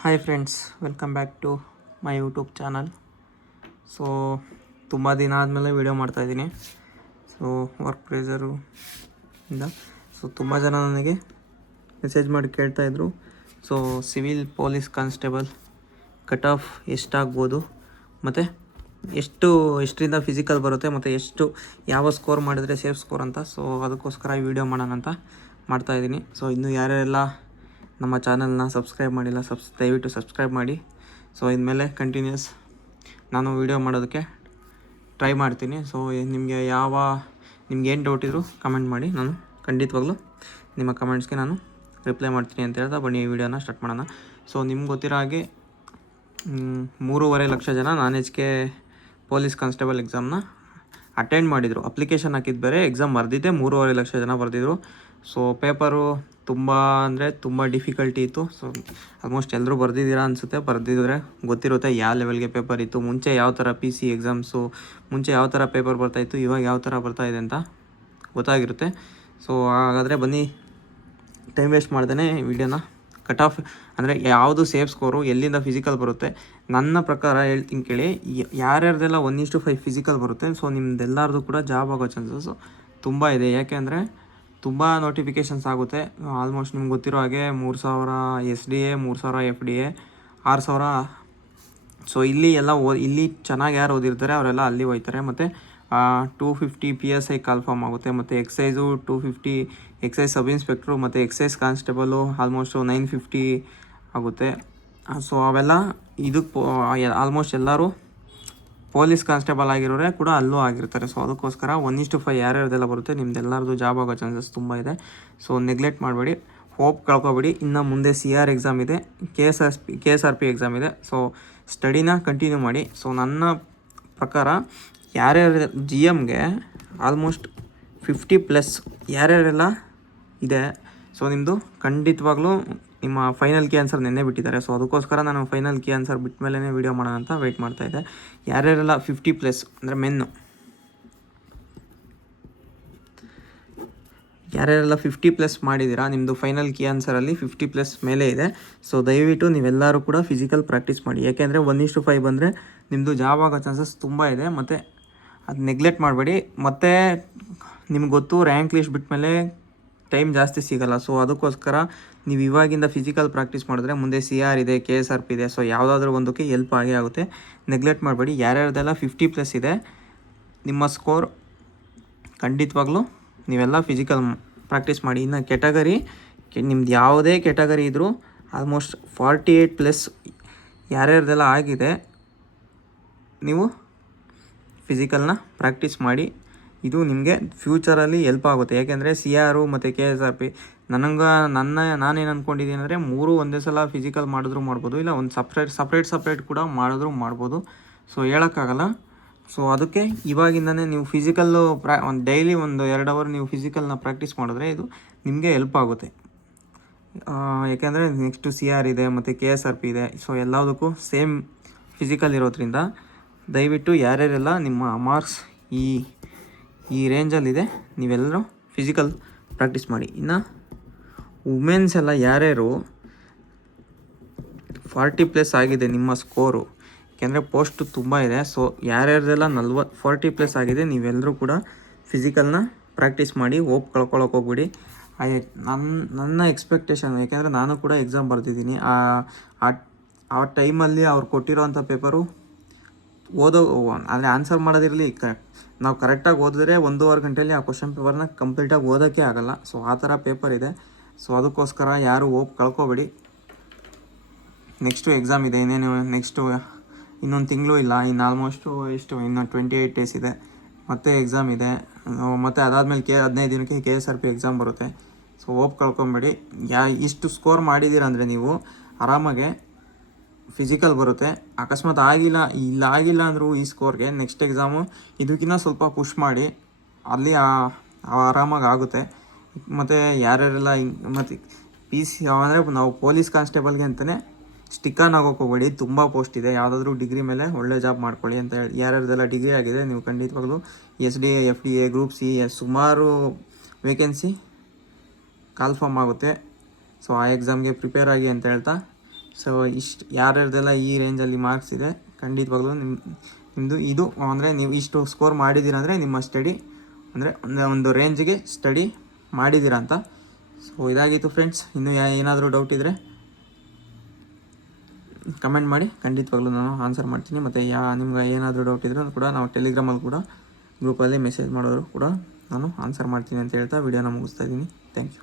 Hi friends, welcome back to my YouTube channel. So ತುಂಬ ದಿನ ಆದಮೇಲೆ ವೀಡಿಯೋ ಮಾಡ್ತಾಯಿದ್ದೀನಿ. ಸೊ ವರ್ಕ್ ಪ್ರೆಷರು ಇಂದ ತುಂಬ ಜನ ನನಗೆ ಮೆಸೇಜ್ ಮಾಡಿ ಕೇಳ್ತಾಯಿದ್ರು. So civil police constable cut off ಎಷ್ಟಾಗ್ಬೋದು, ಮತ್ತು ಎಷ್ಟರಿಂದ ಫಿಸಿಕಲ್ ಬರುತ್ತೆ, ಮತ್ತು ಯಾವ ಸ್ಕೋರ್ ಮಾಡಿದರೆ ಸೇಫ್ ಸ್ಕೋರ್ ಅಂತ. ಸೊ ಅದಕ್ಕೋಸ್ಕರ ಈ ವಿಡಿಯೋ ಮಾಡೋಣ ಅಂತ ಮಾಡ್ತಾಯಿದ್ದೀನಿ. ಸೊ ಇನ್ನೂ ಯಾರ್ಯಾರೆಲ್ಲ ನಮ್ಮ ಚಾನಲ್ನ ಸಬ್ಸ್ಕ್ರೈಬ್ ಮಾಡಿಲ್ಲ, ದಯವಿಟ್ಟು ಸಬ್ಸ್ಕ್ರೈಬ್ ಮಾಡಿ. ಸೊ ಇನ್ಮೇಲೆ ಕಂಟಿನ್ಯೂಸ್ ನಾನು ವೀಡಿಯೋ ಮಾಡೋದಕ್ಕೆ ಟ್ರೈ ಮಾಡ್ತೀನಿ. ಸೊ ನಿಮಗೆ ಏನು ಡೌಟ್ ಇದ್ದರೂ ಕಮೆಂಟ್ ಮಾಡಿ, ನಾನು ಖಂಡಿತವಾಗ್ಲೂ ನಿಮ್ಮ ಕಮೆಂಟ್ಸ್ಗೆ ನಾನು ರಿಪ್ಲೈ ಮಾಡ್ತೀನಿ ಅಂತ ಹೇಳ್ತಾ ಬನ್ನಿ ಈ ವಿಡಿಯೋನ ಸ್ಟಾರ್ಟ್ ಮಾಡೋಣ. ಸೊ ನಿಮ್ಗೆ ಗೊತ್ತಿರೋ ಹಾಗೆ 3.5 ಲಕ್ಷ ಜನ ನಾನ್ HK ಪೊಲೀಸ್ ಕಾನ್ಸ್ಟೇಬಲ್ ಎಕ್ಸಾಮ್ನ ಅಟೆಂಡ್ ಮಾಡಿದರು. ಅಪ್ಲಿಕೇಶನ್ ಹಾಕಿದ್ದು ಬೇರೆ, ಎಕ್ಸಾಮ್ ಬರೆದಿದ್ದೆ 3.5 ಲಕ್ಷ ಜನ ಬರೆದಿದ್ರು. ಸೊ ಪೇಪರು ತುಂಬ ಡಿಫಿಕಲ್ಟಿ ಇತ್ತು. ಸೊ ಆಲ್ಮೋಸ್ಟ್ ಎಲ್ಲರೂ ಬರೆದಿದ್ದೀರಾ ಅನಿಸುತ್ತೆ. ಬರೆದಿದ್ರೆ ಗೊತ್ತಿರುತ್ತೆ ಯಾವ ಲೆವೆಲ್ಗೆ ಪೇಪರ್ ಇತ್ತು, ಮುಂಚೆ ಯಾವ ಥರ PC ಎಕ್ಸಾಮ್ಸು ಮುಂಚೆ ಯಾವ ಥರ ಪೇಪರ್ ಬರ್ತಾಯಿತ್ತು, ಇವಾಗ ಯಾವ ಥರ ಬರ್ತಾಯಿದೆ ಅಂತ ಗೊತ್ತಾಗಿರುತ್ತೆ. ಸೊ ಹಾಗಾದರೆ ಬನ್ನಿ, ಟೈಮ್ ವೇಸ್ಟ್ ಮಾಡ್ದೇ ವಿಡಿಯೋನ ಕಟ್ ಆಫ್ ಅಂದರೆ ಯಾವುದು ಸೇಫ್ ಸ್ಕೋರು, ಎಲ್ಲಿಂದ ಫಿಸಿಕಲ್ ಬರುತ್ತೆ, ನನ್ನ ಪ್ರಕಾರ ಹೇಳ್ತೀನಿ ಕೇಳಿ. ಯಾರ್ಯಾರ್ದೆಲ್ಲ 1:5 ಫಿಸಿಕಲ್ ಬರುತ್ತೆ, ಸೊ ನಿಮ್ದೆಲ್ಲರದು ಕೂಡ ಜಾಬ್ ಆಗೋ ಚಾನ್ಸಸ್ಸು ತುಂಬ ಇದೆ. ಯಾಕೆ ಅಂದರೆ ತುಂಬ ನೋಟಿಫಿಕೇಷನ್ಸ್ ಆಗುತ್ತೆ. ಆಲ್ಮೋಸ್ಟ್ ನಿಮ್ಗೆ ಗೊತ್ತಿರೋ ಹಾಗೆ 3,000 SDA, 3,000 FDA, 6,000. ಸೊ ಇಲ್ಲಿ ಚೆನ್ನಾಗಿ ಯಾರು ಓದಿರ್ತಾರೆ ಅವರೆಲ್ಲ ಅಲ್ಲಿ ಹೋಗ್ತಾರೆ. ಮತ್ತು 250 PSI ಕಾಲ್ಫಾರ್ಮ್ ಆಗುತ್ತೆ. ಮತ್ತು ಎಕ್ಸೈಸು 250, ಎಕ್ಸೈಸ್ ಸಬ್ ಇನ್ಸ್ಪೆಕ್ಟ್ರು ಮತ್ತು ಎಕ್ಸೈಸ್ ಕಾನ್ಸ್ಟೇಬಲು ಆಲ್ಮೋಸ್ಟು 950 ಆಗುತ್ತೆ. ಸೊ ಅವೆಲ್ಲ ಇದಕ್ಕೆ ಆಲ್ಮೋಸ್ಟ್ ಎಲ್ಲರೂ ಪೊಲೀಸ್ ಕಾನ್ಸ್ಟೇಬಲ್ ಆಗಿರೋರೆ ಕೂಡ ಅಲ್ಲೂ ಆಗಿರ್ತಾರೆ. ಸೊ ಅದಕ್ಕೋಸ್ಕರ 1:5 ಯಾರ್ಯಾರ್ದೆಲ್ಲ ಬರುತ್ತೆ ನಿಮ್ದೆಲ್ಲರದು ಜಾಬ್ ಆಗೋ ಚಾನ್ಸಸ್ ತುಂಬ ಇದೆ. ಸೊ ನೆಗ್ಲೆಕ್ಟ್ ಮಾಡಬೇಡಿ, ಹೋಪ್ ಕಳ್ಕೊಬೇಡಿ. ಇನ್ನು ಮುಂದೆ CR ಎಕ್ಸಾಮ್ ಇದೆ, KSRP ಎಕ್ಸಾಮ್ ಇದೆ. ಸೊ ಸ್ಟಡಿನ ಕಂಟಿನ್ಯೂ ಮಾಡಿ. ಸೊ ನನ್ನ ಪ್ರಕಾರ ಯಾರ್ಯಾರು GMಗೆ ಆಲ್ಮೋಸ್ಟ್ 50+ ಯಾರ್ಯಾರೆಲ್ಲ ಇದೆ, ಸೊ ನಿಮ್ಮದು ಖಂಡಿತವಾಗ್ಲೂ ನಿಮ್ಮ ಫೈನಲ್ ಕೀ ಆನ್ಸರ್ ನೆನ್ನೆ ಬಿಟ್ಟಿದ್ದಾರೆ. ಸೊ ಅದಕ್ಕೋಸ್ಕರ ನಾನು ಫೈನಲ್ ಕೀ ಆನ್ಸರ್ ಬಿಟ್ಟ ಮೇಲೇ ವೀಡಿಯೋ ಮಾಡೋಣ ಅಂತ ವೆಯ್ಟ್ ಮಾಡ್ತಾಯಿದ್ದೆ. ಯಾರ್ಯಾರೆಲ್ಲ 50+ ಅಂದರೆ ಮೆನ್ನು, ಯಾರ್ಯಾರೆಲ್ಲ 50+ ಮಾಡಿದ್ದೀರಾ, ನಿಮ್ಮದು ಫೈನಲ್ ಕೀ ಆನ್ಸರಲ್ಲಿ 50+ ಮೇಲೆ ಇದೆ. ಸೊ ದಯವಿಟ್ಟು ನೀವೆಲ್ಲರೂ ಕೂಡ ಫಿಸಿಕಲ್ ಪ್ರಾಕ್ಟೀಸ್ ಮಾಡಿ. ಯಾಕೆಂದರೆ 1:5 ಬಂದರೆ ನಿಮ್ಮದು ಜಾಬ್ ಆಗೋ ಚಾನ್ಸಸ್ ತುಂಬ ಇದೆ. ಮತ್ತು ಅದು ನೆಗ್ಲೆಕ್ಟ್ ಮಾಡಬೇಡಿ. ಮತ್ತು ನಿಮ್ಗೆ ಗೊತ್ತು, ರ್ಯಾಂಕ್ ಲಿಸ್ಟ್ ಬಿಟ್ಟ ಮೇಲೆ ಟೈಮ್ ಜಾಸ್ತಿ ಸಿಗೋಲ್ಲ. ಸೊ ಅದಕ್ಕೋಸ್ಕರ ನೀವು ಇವಾಗಿಂದ ಫಿಸಿಕಲ್ ಪ್ರಾಕ್ಟೀಸ್ ಮಾಡಿದ್ರೆ ಮುಂದೆ CR ಇದೆ, KSRP ಇದೆ. ಸೊ ಯಾವುದಾದ್ರೂ ಒಂದಕ್ಕೆ ಹೆಲ್ಪ್ ಆಗೇ ಆಗುತ್ತೆ. ನೆಗ್ಲೆಕ್ಟ್ ಮಾಡಬೇಡಿ. ಯಾರ್ಯಾರ್ದೆಲ್ಲ 50+ ಇದೆ ನಿಮ್ಮ ಸ್ಕೋರ್, ಖಂಡಿತವಾಗ್ಲೂ ನೀವೆಲ್ಲ ಫಿಸಿಕಲ್ ಪ್ರಾಕ್ಟೀಸ್ ಮಾಡಿ. ಇನ್ನು ಕೆಟಗರಿ, ನಿಮ್ದು ಯಾವುದೇ ಕೆಟಗರಿ ಇದ್ದರೂ ಆಲ್ಮೋಸ್ಟ್ 48+ ಯಾರ್ಯಾರ್ದೆಲ್ಲ ಆಗಿದೆ ನೀವು ಫಿಸಿಕಲ್ನ ಪ್ರಾಕ್ಟೀಸ್ ಮಾಡಿ. ಇದು ನಿಮಗೆ ಫ್ಯೂಚರಲ್ಲಿ ಹೆಲ್ಪ್ ಆಗುತ್ತೆ. ಯಾಕೆಂದರೆ CR ಮತ್ತು KSRP ನಾನೇನು ಅಂದ್ಕೊಂಡಿದ್ದೀನಿ ಅಂದರೆ 3 ಒಂದೇ ಸಲ ಫಿಸಿಕಲ್ ಮಾಡಿದ್ರೂ ಮಾಡ್ಬೋದು, ಇಲ್ಲ ಒಂದು ಸಪ್ರೇಟ್ ಕೂಡ ಮಾಡಿದ್ರೂ ಮಾಡ್ಬೋದು. ಸೊ ಹೇಳೋಕ್ಕಾಗಲ್ಲ. ಸೊ ಅದಕ್ಕೆ ಇವಾಗಿಂದನೇ ನೀವು ಫಿಸಿಕಲ್ಲು ಒಂದು ಡೈಲಿ 1-2 ಅವರ್ ನೀವು ಫಿಸಿಕಲ್ನ ಪ್ರಾಕ್ಟೀಸ್ ಮಾಡಿದ್ರೆ ಇದು ನಿಮಗೆ ಹೆಲ್ಪ್ ಆಗುತ್ತೆ. ಯಾಕೆಂದರೆ ನೆಕ್ಸ್ಟು CR ಇದೆ ಮತ್ತು KSRP ಇದೆ. ಸೊ ಎಲ್ಲದಕ್ಕೂ ಸೇಮ್ ಫಿಸಿಕಲ್ ಇರೋದ್ರಿಂದ ದಯವಿಟ್ಟು ಯಾರ್ಯಾರೆಲ್ಲ ನಿಮ್ಮ ಮಾರ್ಕ್ಸ್ ಈ ರೇಂಜಲ್ಲಿದೆ ನೀವೆಲ್ಲರೂ ಫಿಸಿಕಲ್ ಪ್ರಾಕ್ಟೀಸ್ ಮಾಡಿ. ಇನ್ನು ವುಮೆನ್ಸ್ ಎಲ್ಲ ಯಾರ್ಯಾರು 40+ ಆಗಿದೆ ನಿಮ್ಮ ಸ್ಕೋರು, ಯಾಕೆಂದರೆ ಪೋಸ್ಟು ತುಂಬ ಇದೆ. ಸೊ ಯಾರ್ಯಾರ್ದೆಲ್ಲ 40+ ಆಗಿದೆ ನೀವೆಲ್ಲರೂ ಕೂಡ ಫಿಸಿಕಲ್ನ ಪ್ರಾಕ್ಟೀಸ್ ಮಾಡಿ. ಹೋಪ್ ಕಳ್ಕೊಳ್ಳೋಕೆ ಹೋಗ್ಬಿಡಿ. ನನ್ನ ಎಕ್ಸ್ಪೆಕ್ಟೇಷನ್, ಯಾಕೆಂದರೆ ನಾನು ಕೂಡ ಎಕ್ಸಾಮ್ ಬರ್ತಿದ್ದೀನಿ. ಆ ಟೈಮಲ್ಲಿ ಅವ್ರು ಕೊಟ್ಟಿರೋವಂಥ ಪೇಪರು ಅಂದರೆ ಆನ್ಸರ್ ಮಾಡೋದಿರಲಿ, ನಾವು ಕರೆಕ್ಟಾಗಿ ಓದಿದ್ರೆ 1.5 ಗಂಟೆಯಲ್ಲಿ ಆ ಕ್ವಶನ್ ಪೇಪರ್ನ ಕಂಪ್ಲೀಟಾಗಿ ಓದೋಕ್ಕೆ ಆಗೋಲ್ಲ. ಸೊ ಆ ಥರ ಪೇಪರ್ ಇದೆ. ಸೊ ಅದಕ್ಕೋಸ್ಕರ ಯಾರು ಹೋಪ್ ಕಳ್ಕೊಬೇಡಿ. ನೆಕ್ಸ್ಟು ಎಕ್ಸಾಮ್ ಇದೆ, ನೆಕ್ಸ್ಟು ಇನ್ನೊಂದು ತಿಂಗಳು ಇಲ್ಲ, ಇನ್ನು ಆಲ್ಮೋಸ್ಟು ಇನ್ನು 28 ಡೇಸ್ ಇದೆ. ಮತ್ತೆ ಎಕ್ಸಾಮ್ ಇದೆ. ಮತ್ತು ಅದಾದಮೇಲೆ 15 ದಿನಕ್ಕೆ KSRP ಎಕ್ಸಾಮ್ ಬರುತ್ತೆ. ಸೊ ಹೋಪ್ ಕಳ್ಕೊಬೇಡಿ. ಇಷ್ಟು ಸ್ಕೋರ್ ಮಾಡಿದ್ದೀರಂದರೆ ನೀವು ಆರಾಮಾಗೆ ಫಿಸಿಕಲ್ ಬರುತ್ತೆ. ಅಕಸ್ಮಾತ್ ಆಗಿಲ್ಲ ಅಂದರೂ ಈ ಸ್ಕೋರ್ಗೆ ನೆಕ್ಸ್ಟ್ ಎಕ್ಸಾಮು ಇದಕ್ಕಿಂತ ಸ್ವಲ್ಪ ಪುಷ್ ಮಾಡಿ, ಅಲ್ಲಿ ಆರಾಮಾಗಿ ಆಗುತ್ತೆ. ಮತ್ತು ಯಾರ್ಯಾರೆಲ್ಲ ಮತ್ತು PC ಅಂದರೆ ನಾವು ಪೊಲೀಸ್ ಕಾನ್ಸ್ಟೇಬಲ್ಗೆ ಅಂತಲೇ ಸ್ಟಿಕ್ಕನ್ ಆಗೋಕೆ ಹೋಗ್ಬೇಡಿ. ತುಂಬ ಪೋಸ್ಟ್ ಇದೆ. ಯಾವುದಾದ್ರೂ ಡಿಗ್ರಿ ಮೇಲೆ ಒಳ್ಳೆ ಜಾಬ್ ಮಾಡ್ಕೊಳ್ಳಿ ಅಂತ ಹೇಳಿ. ಯಾರ್ಯಾರ್ದೆಲ್ಲ ಡಿಗ್ರಿ ಆಗಿದೆ ನೀವು ಖಂಡಿತವಾಗ್ಲೂ SDA, FDA, ಗ್ರೂಪ್ C ಸುಮಾರು ವೇಕೆನ್ಸಿ ಕಾಲ್ಫಾರ್ಮ್ ಆಗುತ್ತೆ. ಸೊ ಆ ಎಕ್ಸಾಮ್ಗೆ ಪ್ರಿಪೇರ್ ಆಗಿ ಅಂತ ಹೇಳ್ತಾ ಸೊ ಇಷ್ಟು ಯಾರ್ಯಾರ್ದೆಲ್ಲ ಈ ರೇಂಜಲ್ಲಿ ಮಾರ್ಕ್ಸ್ ಇದೆ ಖಂಡಿತವಾಗ್ಲೂ ನಿಮ್ಮದು ಇದು ಅಂದರೆ ನೀವು ಇಷ್ಟು ಸ್ಕೋರ್ ಮಾಡಿದ್ದೀರ ಅಂದರೆ ನಿಮ್ಮ ಸ್ಟಡಿ ಅಂದರೆ ಒಂದು ರೇಂಜ್ಗೆ ಸ್ಟಡಿ ಮಾಡಿದ್ದೀರಾ ಅಂತ. ಸೊ ಇದಾಗಿತ್ತು ಫ್ರೆಂಡ್ಸ್. ಇನ್ನೂ ಏನಾದರೂ ಡೌಟ್ ಇದ್ದರೆ ಕಮೆಂಟ್ ಮಾಡಿ, ಖಂಡಿತವಾಗ್ಲೂ ನಾನು ಆನ್ಸರ್ ಮಾಡ್ತೀನಿ. ಮತ್ತು ನಿಮ್ಗೆ ಏನಾದರೂ ಡೌಟ್ ಇದ್ದರೂ ಕೂಡ ನಾವು ಟೆಲಿಗ್ರಾಮಲ್ಲಿ ಕೂಡ ಗ್ರೂಪಲ್ಲಿ ಮೆಸೇಜ್ ಮಾಡೋರು ಕೂಡ ನಾನು ಆನ್ಸರ್ ಮಾಡ್ತೀನಿ ಅಂತ ಹೇಳ್ತಾ ವಿಡಿಯೋನ ಮುಗಿಸ್ತಾ ಇದ್ದೀನಿ. Thank you.